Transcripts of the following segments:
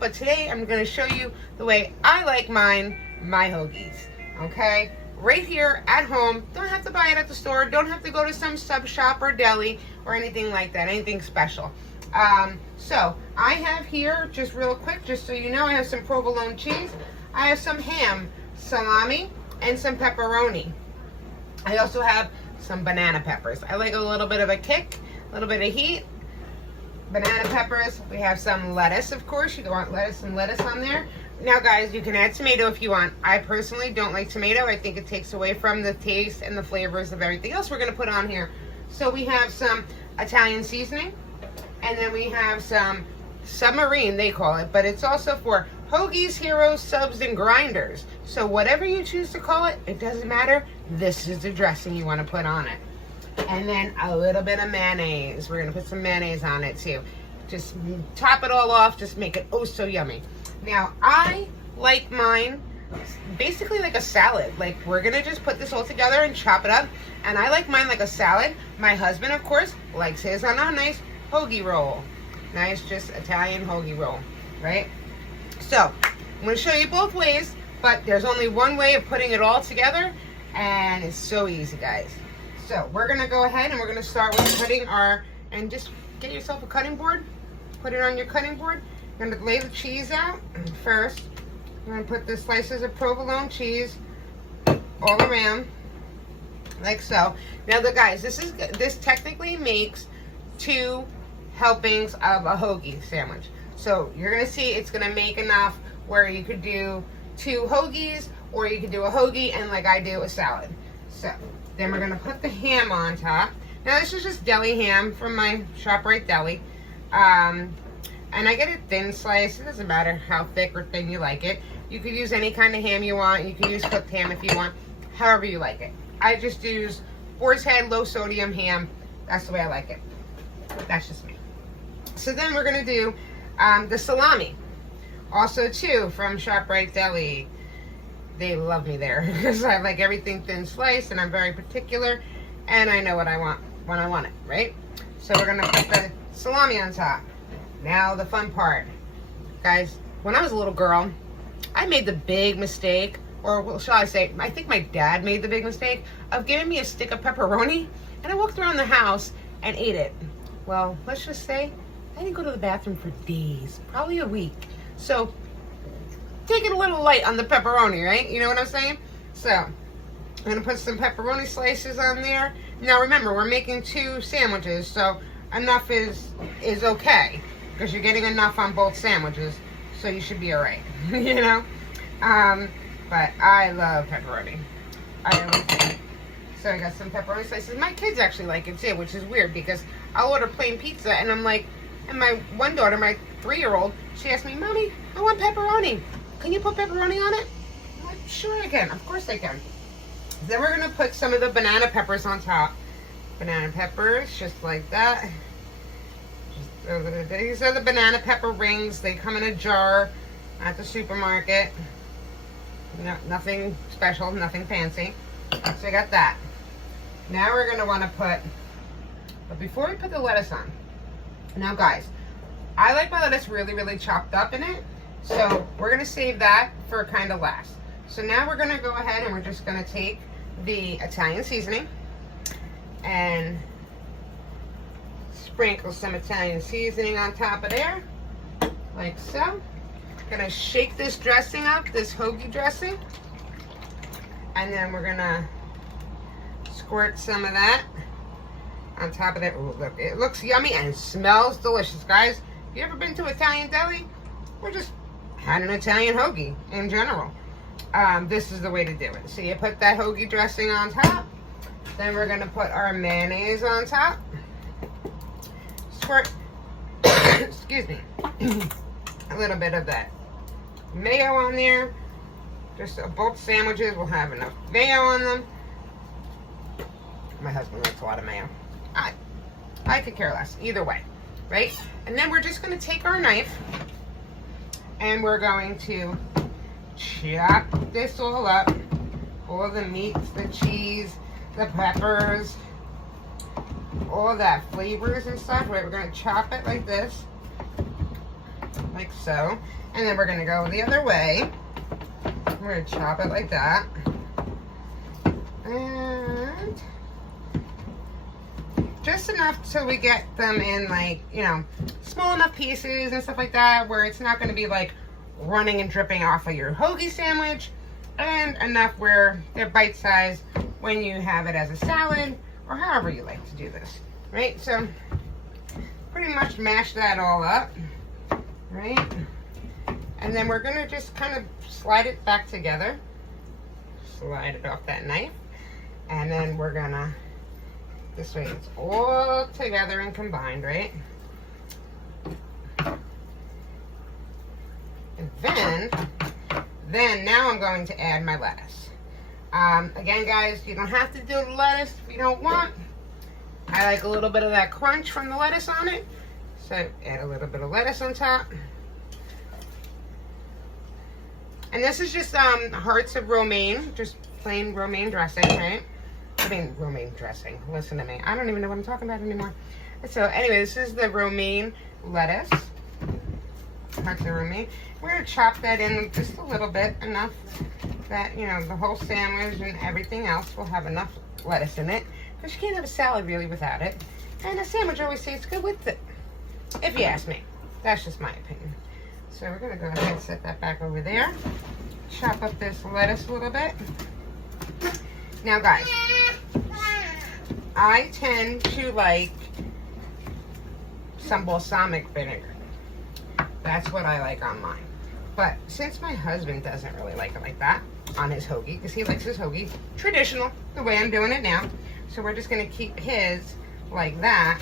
But today I'm going to show you the way I like my hoagies, okay? Right here at home. Don't have to buy it at the store. Don't have to go to some sub shop or deli or anything like that, anything special. So I have here, just real quick, just so you know, I have some provolone cheese. I have some ham, salami, and some pepperoni. I also have some banana peppers. I like a little bit of a kick, a little bit of heat. Banana peppers. We have some lettuce, of course. You want lettuce and lettuce on there. Now, guys, you can add tomato if you want. I personally don't like tomato. I think it takes away from the taste and the flavors of everything else we're going to put on here. So we have some Italian seasoning, and then we have some submarine, they call it, but it's also for hoagies, heroes, subs, and grinders. So whatever you choose to call it, it doesn't matter. This is the dressing you want to put on it. And then a little bit of mayonnaise. We're going to put some mayonnaise on it too. Just top it all off. Just make it oh so yummy. Now, I like mine basically like a salad. Like, we're going to just put this all together and chop it up. And I like mine like a salad. My husband, of course, likes his on a nice hoagie roll. Nice, just Italian hoagie roll, right? So, I'm going to show you both ways, but there's only one way of putting it all together, and it's so easy, guys. So, we're going to go ahead and we're going to start with cutting and just get yourself a cutting board. Put it on your cutting board. You're going to lay the cheese out first. I'm going to put the slices of provolone cheese all around, like so. Now, guys, this technically makes 2 helpings of a hoagie sandwich. So you're gonna see it's gonna make enough where you could do 2 hoagies, or you could do a hoagie and, like I do, a salad. So then we're gonna put the ham on top. Now this is just deli ham from my ShopRite deli, and I get it thin sliced. It doesn't matter how thick or thin you like it. You could use any kind of ham you want. You can use cooked ham if you want, however you like it. I just use boar's head low sodium ham. That's the way I like it. That's just me. So then we're gonna do the salami, also too from ShopRite Deli. They love me there because I like everything thin sliced, and I'm very particular, and I know what I want when I want it, right? So we're gonna put the salami on top. Now the fun part, guys. When I was a little girl, I made the big mistake, or what shall I say? I think my dad made the big mistake of giving me a stick of pepperoni, and I walked around the house and ate it. Well, let's just say I didn't go to the bathroom for days, probably a week. So take it a little light on the pepperoni, right? You know what I'm saying? So I'm gonna put some pepperoni slices on there. Now remember, we're making 2 sandwiches, so enough is okay, because you're getting enough on both sandwiches, so you should be all right. You know? But I love pepperoni. So I got some pepperoni slices. My kids actually like it too, which is weird because I'll order plain pizza and I'm like, and my one daughter, my 3-year-old, she asked me, Mommy, I want pepperoni. Can you put pepperoni on it? I'm like, sure I can. Of course I can. Then we're going to put some of the banana peppers on top. Banana peppers, just like that. These are the banana pepper rings. They come in a jar at the supermarket. No, nothing special, nothing fancy. So I got that. Now we're going to want to put, but before we put the lettuce on, now guys, I like my lettuce really, really chopped up in it. So we're going to save that for kind of last. So now we're going to go ahead and we're just going to take the Italian seasoning and sprinkle some Italian seasoning on top of there, like so. Going to shake this dressing up, this hoagie dressing. And then we're gonna squirt some of that on top of that. Ooh, look, it looks yummy and it smells delicious, guys. If you ever been to Italian deli, or just had an Italian hoagie in general, this is the way to do it. So you put that hoagie dressing on top. Then we're gonna put our mayonnaise on top. Squirt, excuse me, a little bit of that mayo on there. Just so both sandwiches will have enough mayo on them. My husband likes a lot of mayo. I could care less. Either way, right? And then we're just going to take our knife and we're going to chop this all up. All the meats, the cheese, the peppers, all that flavors and stuff. Right? We're going to chop it like this. like so. And then we're gonna go the other way. We're gonna chop it like that. And just enough so we get them in like, you know, small enough pieces and stuff like that where it's not gonna be like running and dripping off of your hoagie sandwich, and enough where they're bite-sized when you have it as a salad or however you like to do this, right? So pretty much mash that all up, right? And then we're gonna just kind of slide it back together. Slide it off that knife. And then we're gonna, this way it's all together and combined, right? And then now I'm going to add my lettuce. Again, guys, you don't have to do the lettuce if you don't want. I like a little bit of that crunch from the lettuce on it. So add a little bit of lettuce on top. And this is just hearts of romaine, just plain romaine dressing, right? I mean, romaine dressing. Listen to me. I don't even know what I'm talking about anymore. So anyway, this is the romaine lettuce. Hearts of romaine. We're going to chop that in just a little bit, enough that, you know, the whole sandwich and everything else will have enough lettuce in it. Because you can't have a salad really without it. And a sandwich always tastes good with it, if you ask me. That's just my opinion. So we're going to go ahead and set that back over there. Chop up this lettuce a little bit. Now, guys, I tend to like some balsamic vinegar. That's what I like on mine. But since my husband doesn't really like it like that on his hoagie, because he likes his hoagie traditional, the way I'm doing it now. So we're just going to keep his like that.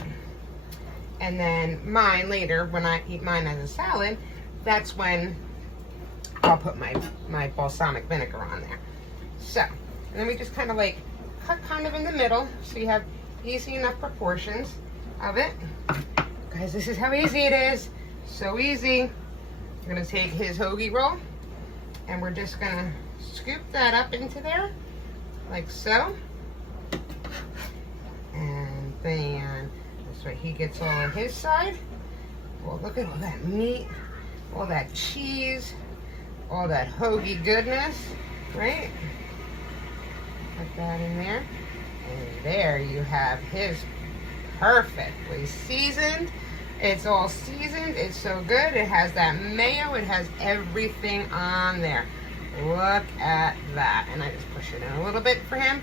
And then mine later, when I eat mine as a salad, that's when I'll put my balsamic vinegar on there. So, and then we just kind of like cut kind of in the middle so you have easy enough proportions of it. Guys, this is how easy it is. So easy. We're going to take his hoagie roll and we're just going to scoop that up into there like so. And then this way he gets all on his side. Well, look at all that meat, all that cheese, all that hoagie goodness, right? Put that in there. And there you have his perfectly seasoned. It's all seasoned. It's so good. It has that mayo. It has everything on there. Look at that. And I just push it in a little bit for him.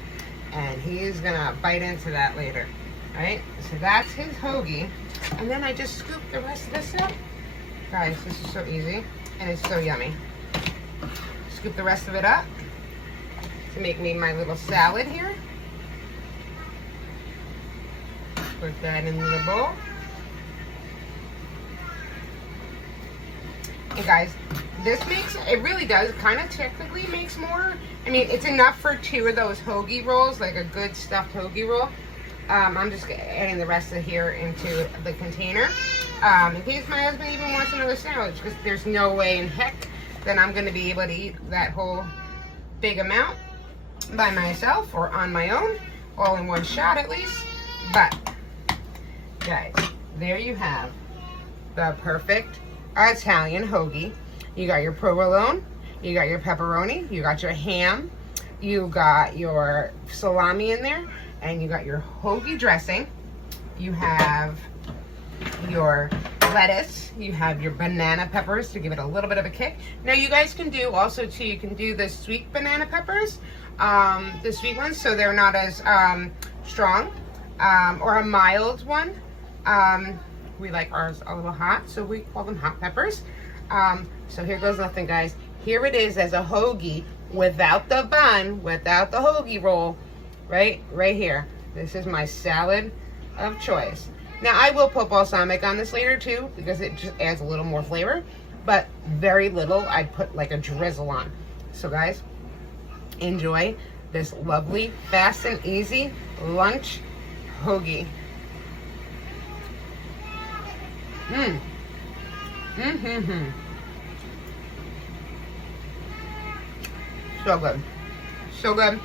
And he's going to bite into that later. Right? So that's his hoagie. And then I just scoop the rest of this up. Guys, this is so easy. And it's so yummy. Scoop the rest of it up to make me my little salad here. Put that in the bowl. And guys, this makes, it really does, kind of technically makes more. I mean, it's enough for 2 of those hoagie rolls, like a good stuffed hoagie roll. I'm just adding the rest of here into the container. In case my husband even wants another sandwich, because there's no way in heck that I'm going to be able to eat that whole big amount by myself or on my own, all in one shot at least. But, guys, there you have the perfect Italian hoagie. You got your provolone, you got your pepperoni, you got your ham, you got your salami in there, and you got your hoagie dressing. You have your lettuce, you have your banana peppers to give it a little bit of a kick. Now you guys can do also too, you can do the sweet banana peppers, the sweet ones, so they're not as strong, or a mild one. We like ours a little hot, so we call them hot peppers. So here goes nothing, guys. Here it is as a hoagie without the bun, without the hoagie roll, right here. This is my salad of choice. Now I will put balsamic on this later too, because it just adds a little more flavor, but very little. I'd put like a drizzle on. So guys, enjoy this lovely, fast and easy lunch hoagie. So good. So good.